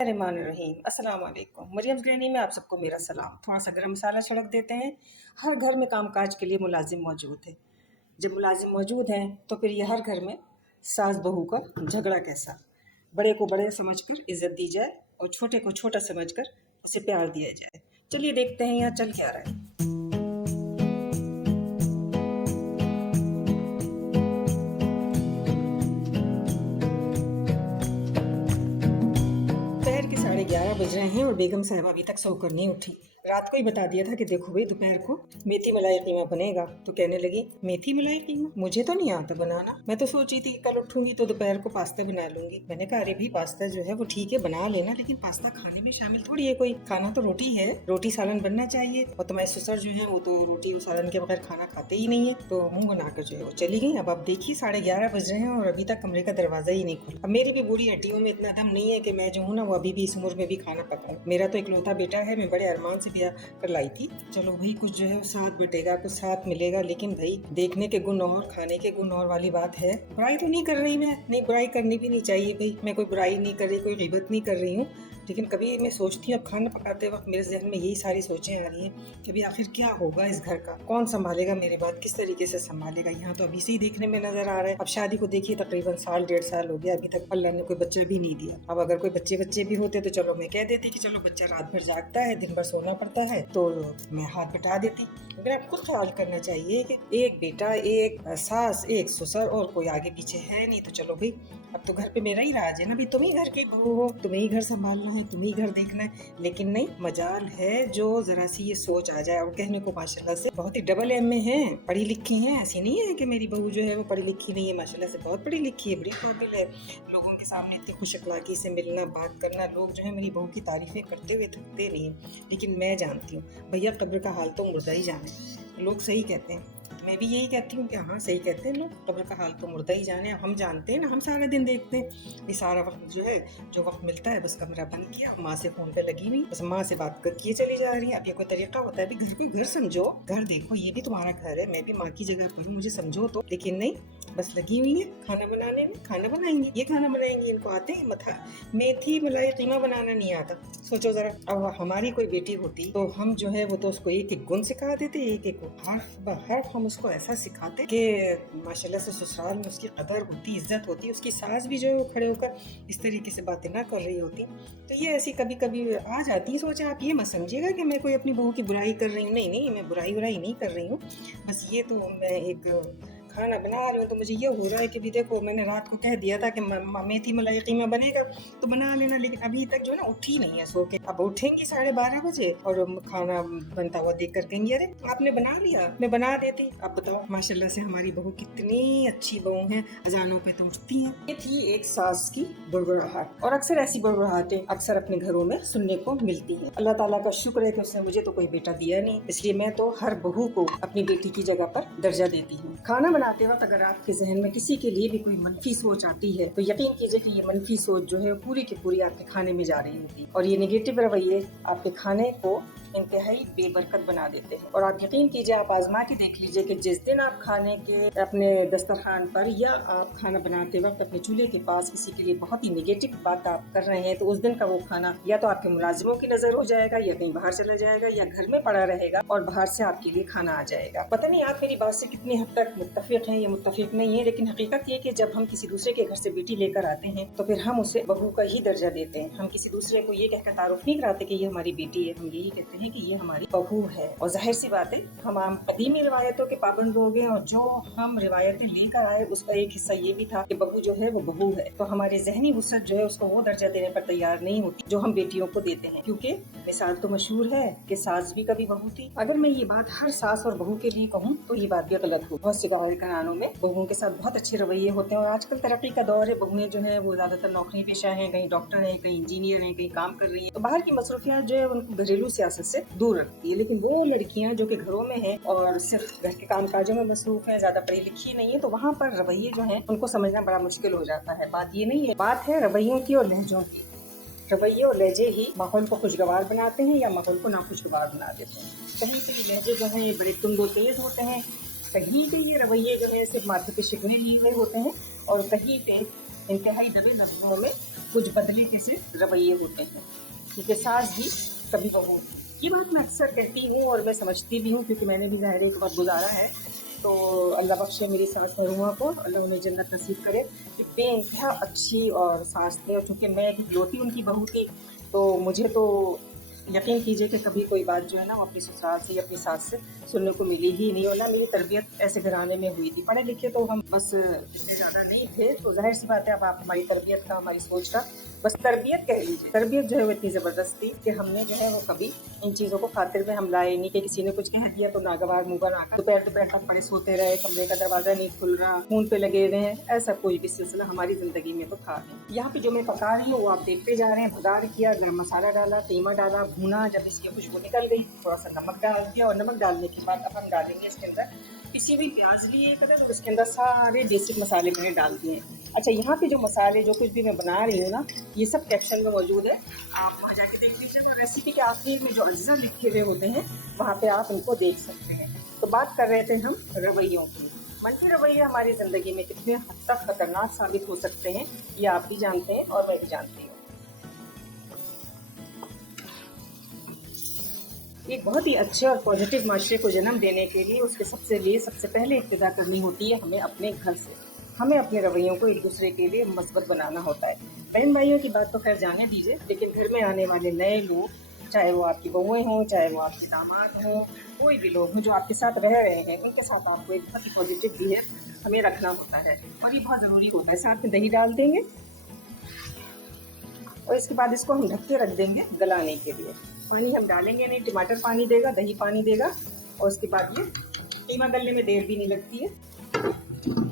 रहमानिर्रहीम। अस्सलाम वालेकुम। मरियम गृहिणी में आप सबको मेरा सलाम। थोड़ा सा गरम मसाला छिड़क देते हैं। हर घर में कामकाज के लिए मुलाजिम मौजूद है। जब मुलाजिम मौजूद हैं तो फिर ये हर घर में सास बहू का झगड़ा कैसा। बड़े को बड़े समझकर इज्जत दी जाए और छोटे को छोटा समझकर उसे प्यार दिया जाए। चलिए देखते हैं यहाँ चल क्या रहा है। दोपहर के 11:30 बज रहे हैं और बेगम साहिबा अभी तक सोकर नहीं उठी। रात को ही बता दिया था कि देखो भाई दोपहर को मेथी मलाई कीमा बनेगा, तो कहने लगी मेथी मलाई कीमा, मुझे तो नहीं आता बनाना। मैं तो सोची थी कल उठूंगी तो दोपहर को पास्ता बना लूंगी। मैंने कहा अरे भी पास्ता जो है वो ठीक है बना लेना, लेकिन पास्ता खाने में शामिल थोड़ी है कोई, खाना तो रोटी है, रोटी सालन बनना चाहिए। और तुम्हारे ससुर जो है वो तो रोटी और सालन के बगैर खाना खाते ही नहीं है। तो मुंह बनाकर जो है वो चली गई। अब आप देखिए 11:30 बज रहे हैं और अभी तक कमरे का दरवाजा ही नहीं खुला। अब मेरी भी बुरी हड्डियों में इतना दम नहीं है कि मैं जो हूँ ना वो अभी भी इस उम्र में भी खाना पकाऊं। मेरा तो इकलौता बेटा है, मैं बड़े अरमान से ब्याह कर लाई थी। चलो भाई कुछ जो है साथ बटेगा, कुछ साथ मिलेगा, लेकिन भाई देखने के गुण और खाने के गुण और वाली बात है। बुराई तो नहीं कर रही मैं, नहीं बुराई करनी भी नहीं चाहिए भाई, मैं कोई बुराई नहीं कर रही, कोई गिबत नहीं कर रही हूँ। लेकिन कभी मैं सोचती हूँ अब खाना पकाते वक्त मेरे जहन में यही सारी सोचें आ रही हैं कि अभी आखिर क्या होगा इस घर का, कौन संभालेगा मेरे बाद, किस तरीके से संभालेगा। यहाँ तो अभी से ही देखने में नजर आ रहा है। अब शादी को देखिए तकरीबन 1.5 साल हो गया, अभी तक अल्लाह ने कोई बच्चा भी नहीं दिया। अब अगर कोई बच्चे भी होते तो चलो मैं कह देती कि चलो बच्चा रात भर जागता है, दिन भर सोना पड़ता है, तो मैं हाथ बटा देती। मेरा खुद ख्याल करना चाहिए कि एक बेटा, एक सास, एक ससुर और कोई आगे पीछे है नहीं, तो चलो भाई अब तो घर पे मेरा ही राज है ना, भी तुम ही घर के बहू हो, तुम्हें ही घर संभालना है, तुम्हें ही घर देखना है। लेकिन नहीं, मजाल है जो जरा सी ये सोच आ जाए। और कहने को माशाल्लाह से बहुत ही डबल एम में है, पढ़ी लिखी है। ऐसी नहीं है कि मेरी बहू जो है वो पढ़ी लिखी नहीं है, माशाल्लाह से बहुत पढ़ी लिखी है, बड़ी काबिल है। लोगों के सामने इतनी खुश अखलाकी से मिलना, बात करना, लोग जो है मेरी बहू की तारीफें करते हुए थकते नहीं। लेकिन मैं जानती हूँ भैया कब्र का हाल तो मुर्दा ही जाने। लोग सही कहते हैं, मैं भी यही कहती हूँ कि हाँ सही कहते हैं लोग, कब्र का हाल तो मुर्दा ही जाने। हम जानते हैं ना, हम सारा दिन देखते हैं, ये सारा वक्त जो है जो वक्त मिलता है बस कमरा बंद किया, माँ से फोन पे लगी हुई, बस माँ से बात किए चली जा रही है। अब ये कोई तरीका होता है? भी घर को घर समझो, घर देखो, ये भी तुम्हारा घर है, मैं भी माँ की जगह पर हूँ, मुझे समझो तो। लेकिन नहीं, बस लगी हुई है खाना बनाने में, खाना बनाएंगे, ये खाना बनाएंगे, इनको आते हैं मथा मेथी मलाई कीमा बनाना नहीं आता। सोचो जरा, अब हमारी कोई बेटी होती तो हम जो है वो तो उसको एक एक गुण सिखा देते, एक एक हर्फ ब हर्फ हम उसको ऐसा सिखाते कि माशाल्लाह से ससुराल में उसकी कदर होती, इज्जत होती। उसकी सास भी जो है वो खड़े होकर इस तरीके से बातें ना कर रही होती। तो ये ऐसी कभी कभी आ जाती है। सोचा आप ये मत समझिएगा कि मैं कोई अपनी बहू की बुराई कर रही हूँ, नहीं नहीं, मैं बुराई नहीं कर रही हूँ। बस ये तो मैं एक खाना बना रही हूँ तो मुझे ये हो रहा है कि भी देखो मैंने रात को कह दिया था कि मेथी मलाई कीमा बनेगा तो बना लेना, लेकिन अभी तक जो है ना उठी नहीं है सो के। अब उठेंगी 12:30 बजे और खाना बनता हुआ देख कर कहेंगी अरे आपने बना लिया, मैं बना देती। अब बताओ माशाल्लाह से हमारी बहू कितनी अच्छी बहू है, अजानों पे तो उठती है। ये थी एक सास की बुड़बुड़ाहट, और अक्सर ऐसी बुड़बुड़ाहटें अक्सर अपने घरों में सुनने को मिलती है। अल्लाह ताला का शुक्र है कि उसने मुझे तो कोई बेटा दिया नहीं, इसलिए मैं तो हर बहू को अपनी बेटी की जगह पर दर्जा देती हूँ। खाना बनाते वक्त अगर आपके जहन में किसी के लिए भी कोई मनफी सोच आती है तो यकीन कीजिए कि ये मनफी सोच जो है पूरी की पूरी आपके खाने में जा रही होती है, और ये नेगेटिव रवैये आपके खाने को इंतहाई बेबरकत बना देते हैं। और आप यकीन कीजिए, आप आजमा के देख लीजिए कि जिस दिन आप खाने के अपने दस्तरखान पर या आप खाना बनाते वक्त अपने चूल्हे के पास किसी के लिए बहुत ही नेगेटिव बात आप कर रहे हैं, तो उस दिन का वो खाना या तो आपके मुलाजिमों की नजर हो जाएगा, या कहीं बाहर चला जाएगा, या घर में पड़ा रहेगा और बाहर से आपके लिए खाना आ जाएगा। पता नहीं आप मेरी बात से कितनी हद तक मुत्तफिक हैं या मुत्तफिक नहीं है, लेकिन हकीकत ये कि जब हम किसी दूसरे के घर से बेटी लेकर आते हैं तो फिर हम उसे बहू का ही दर्जा देते हैं। हम किसी दूसरे को ये कहकर तारुफ नहीं कराते कि ये हमारी बेटी है, हम यही कहते हैं कि ये हमारी बहू है। और जाहिर सी बात है हम कदीमी रिवायतों के पाबंद हो गए, और जो हम रिवायतें लेकर आए उसका एक हिस्सा ये भी था कि बहू जो है वो बहू है। तो हमारी जहनी वुसअत जो है उसको वो दर्जा देने पर तैयार नहीं होती जो हम बेटियों को देते हैं, क्योंकि मिसाल तो मशहूर है कि सास भी कभी बहू थी। अगर मैं ये बात हर सास और बहू के लिए कहूँ तो ये बात भी गलत हो। बहुत से गाँव घरानों में बहुओं के साथ बहुत अच्छे रवैये होते हैं, और आजकल तरक्की का दौर है, बहुएं जो है वो ज्यादातर नौकरी पेशा है, कहीं डॉक्टर है, कहीं इंजीनियर है, कहीं काम कर रही है, तो बाहर की मसरूफियात जो है उनको घरेलू सियासत से दूर रखती है। लेकिन वो लड़कियां जो कि घरों में हैं और सिर्फ घर के कामकाजों में मसरूफ हैं, ज्यादा पढ़ी लिखी नहीं है, तो वहाँ पर रवैये जो है उनको समझना बड़ा मुश्किल हो जाता है। बात ये नहीं है, बात है रवैयों की और लहजों की। रवैये और लहजे ही माहौल को खुशगवार बनाते हैं या माहौल को नाखुशगवार बना देते हैं। कहीं पे ये लहजे जो हैं ये बड़े तुंग और तेज होते हैं, कहीं पे ये रवैये जो है सिर्फ माथे पे शिकने लिए हुए होते हैं, और कहीं पे इंतहाई दबे लफ्ज़ों में कुछ बदले किसी रवैये होते हैं, क्योंकि सास भी कभी बहू। ये बात मैं अक्सर कहती हूँ और मैं समझती भी हूँ, क्योंकि मैंने भी ज़ाहिर एक वक्त गुजारा है। तो अल्लाह बख्शे मेरी सास मरहुमा को, अल्लाह उन्हें जन्नत नसीब करे। कि बेइंतहा अच्छी और सास थी, और चूँकि मैं एक इकलौती उनकी बहू थी, तो मुझे तो यकीन कीजिए कि कभी कोई बात जो है ना वो अपनी ससुराल से या अपनी सास से सुनने को मिली ही नहीं। और ना मेरी तरबियत ऐसे घराने में हुई थी। पढ़े लिखे तो हम बस इतने ज़्यादा नहीं थे, तो जाहिर सी बात है अब आप हमारी तरबियत का, हमारी सोच का, बस तरबियत कह लीजिए, तरबियत जो है वो इतनी ज़बरदस्त थी कि हमने जो है वो कभी इन चीज़ों को खातिर में हम लाए नहीं कि किसी ने कुछ कह दिया तो नागवार मुँह बना कर दोपहर दोपहर तक पड़े सोते रहे, कमरे का दरवाज़ा नहीं खुल रहा, फ़ोन पे लगे रहे हैं। ऐसा कोई भी सिलसिला हमारी ज़िंदगी में तो था नहीं। यहाँ पे जो मैं पका रही हूँ वो आप देखते जा रहे हैं। भगार किया, गरम मसाला डाला, कीमा डाला, भुना, जब इसकी खुशबू निकल गई थोड़ा सा नमक डाल दिया, और नमक डालने के बाद अब हम डालेंगे इसके अंदर किसी भी प्याज लिए कदर, और इसके अंदर सारे बेसिक मसाले मैंने डाल दिए। अच्छा, यहाँ पे जो मसाले जो कुछ भी मैं बना रही हूँ ना, ये सब कैप्शन में मौजूद है, आप वहाँ जाके देख लीजिए। और रेसिपी के आखिर में जो अज्जा लिखे हुए होते हैं वहाँ पे आप उनको देख सकते हैं। तो बात कर रहे थे हम रवैयों की। मनफी रवैये हमारी ज़िंदगी में कितने हद तक खतरनाक साबित हो सकते हैं ये आप भी जानते हैं और मैं भी जानती हूँ। एक बहुत ही अच्छे और पॉजिटिव माशरे को जन्म देने के लिए उसके सबसे पहले इब्तिदा करनी होती है हमें अपने घर से। हमें अपने रवैयों को एक दूसरे के लिए मस्बत बनाना होता है। बहन भाइयों की बात तो खैर जाने दीजिए, लेकिन घर में आने वाले नए लोग, चाहे वो आपकी बहुएं हों, चाहे वो आपके दामाद हों, कोई भी लोग हों जो आपके साथ रह रहे हैं, उनके साथ आपको एक बहुत ही पॉजिटिव बिहेव हमें रखना होता है, और ये बहुत ज़रूरी होता है। साथ में दही डाल देंगे और इसके बाद इसको हम ढक के रख देंगे गलाने के लिए। पानी हम डालेंगे नहीं, टमाटर पानी देगा, दही पानी देगा, और उसके बाद ये कीमा गलने में देर भी नहीं लगती है।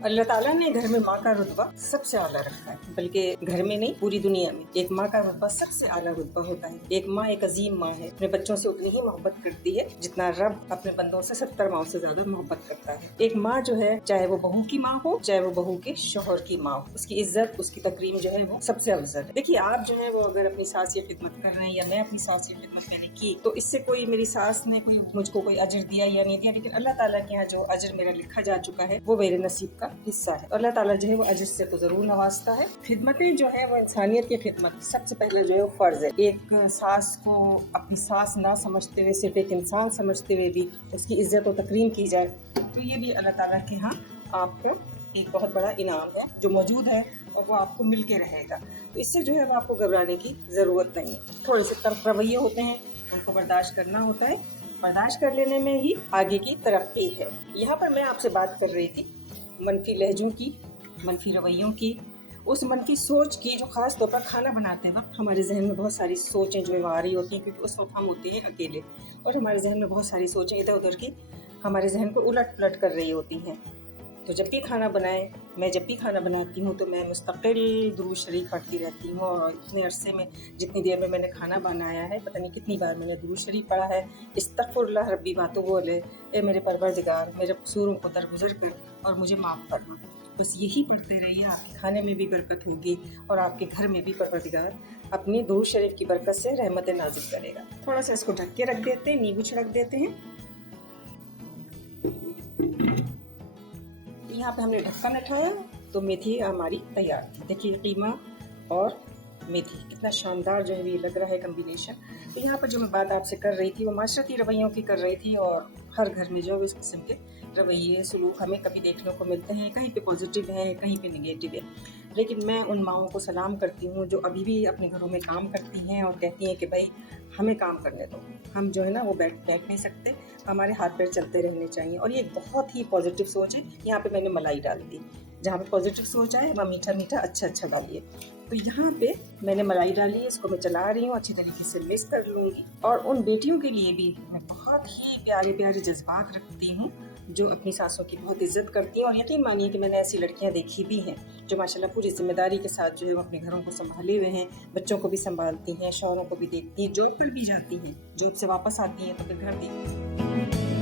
अल्लाह ताला ने घर में माँ का रुतबा सबसे आला रखा है, बल्कि घर में नहीं पूरी दुनिया में एक माँ का रुतबा सबसे आला रुतबा होता है। एक माँ एक अजीम माँ है, अपने बच्चों से उतनी ही मोहब्बत करती है जितना रब अपने बंदों से 70 माँ से ज्यादा मोहब्बत करता है। एक माँ जो है, चाहे वो बहू की माँ हो, चाहे वो बहू के शोहर की माँ हो, उसकी इज्जत, उसकी तकरीम जो है वो सबसे अफजल है। देखिए, आप जो है वो अगर अपनी सास की खिदमत कर रहे हैं, या मैं अपनी सास की खिदमत मैंने की, तो इससे कोई मेरी सास ने कोई मुझको कोई अजर दिया या नहीं दिया, लेकिन अल्लाह ताला के यहाँ जो अजर मेरा लिखा जा चुका है वो मेरे नसीब का हिस्सा है। अल्लाह ताला जो है वो अजर से तो जरूर नवाजता है। खिदमतें जो है वो इंसानियत की खिदमत सबसे पहले जो है वो फर्ज है। एक सास को अपनी सास ना समझते हुए, सिर्फ एक इंसान समझते हुए भी उसकी इज्जत और तकरीम की जाए, तो ये भी अल्लाह ताला के यहाँ आपको एक बहुत बड़ा इनाम है जो मौजूद है, और वो आपको मिल के रहेगा। तो इससे जो है वो आपको घबराने की ज़रूरत नहीं। थोड़े से तर्क रवैये होते हैं, उनको बर्दाश्त करना होता है, बर्दाश्त कर लेने में ही आगे की तरक्की है। यहाँ पर मैं आपसे बात कर रही थी मनफी लहजों की, मनफी रवैयों की, उस मनफी सोच की जो ख़ास तौर पर खाना बनाते वक्त हमारे जहन में बहुत सारी सोचें जो आ रही होती हैं, क्योंकि उस वक्त हम होते हैं अकेले, और हमारे जहन में बहुत सारी सोचें इधर उधर की हमारे जहन को उलट पुलट कर रही होती हैं। तो जब भी खाना बनाए, मैं जब भी खाना बनाती हूँ तो मैं मुस्तकिल दुरूद शरीफ पढ़ती रहती हूँ। और इतने अरसे में, जितनी देर में मैंने खाना बनाया है, पता नहीं कितनी बार मैंने दुरूद शरीफ पढ़ा है। इस्तग़फिरुल्लाह रब्बी बातों बोले, ए मेरे परवरदिगार, मेरे कसूरों को दरगुजर कर और मुझे माफ़ करना। बस यही पढ़ते रहिए, आपके खाने में भी बरकत होगी और आपके घर में भी परवरदिगार अपनी दुरूद शरीफ की बरकत से रहमत नाज़िल करेगा। थोड़ा सा इसको ढक के रख देते हैं, नींबू छिड़क देते हैं। यहाँ पे हमने ढक्कन उठाया तो मेथी हमारी तैयार थी। देखिए, कीमा और मेथी कितना शानदार जो है ये लग रहा है कम्बिनेशन। तो यहाँ पर जो मैं बात आपसे कर रही थी वो माशरती रवैयों की कर रही थी, और हर घर में जो है इस किस्म के रवैये सलूक हमें कभी देखने को मिलते हैं। कहीं पे पॉजिटिव है, कहीं पे नेगेटिव है, लेकिन मैं उन माओं को सलाम करती हूँ जो अभी भी अपने घरों में काम करती हैं और कहती हैं कि भाई हमें काम करने दो, हम जो है ना वो बैठ नहीं सकते, हमारे हाथ पैर चलते रहने चाहिए। और ये बहुत ही पॉजिटिव सोच है। यहाँ पे मैंने मलाई डाल दी, जहाँ पे पॉजिटिव सोच आए वहाँ मीठा मीठा अच्छा डालिए। तो यहाँ पे मैंने मलाई डाली है, इसको मैं चला रही हूँ, अच्छी तरीके से मिक्स कर लूँगी। और उन बेटियों के लिए भी मैं बहुत ही प्यारे प्यारे जज्बात रखती हूँ जो अपनी सासों की बहुत इज्जत करती हैं। और यकीन मानिए कि मैंने ऐसी लड़कियां देखी भी हैं जो माशाल्लाह पूरी जिम्मेदारी के साथ जो है वो अपने घरों को संभाले हुए हैं, बच्चों को भी संभालती हैं, शौहरों को भी देखती हैं, जॉब पर भी जाती हैं, जॉब से वापस आती हैं तो फिर घर देखती हैं।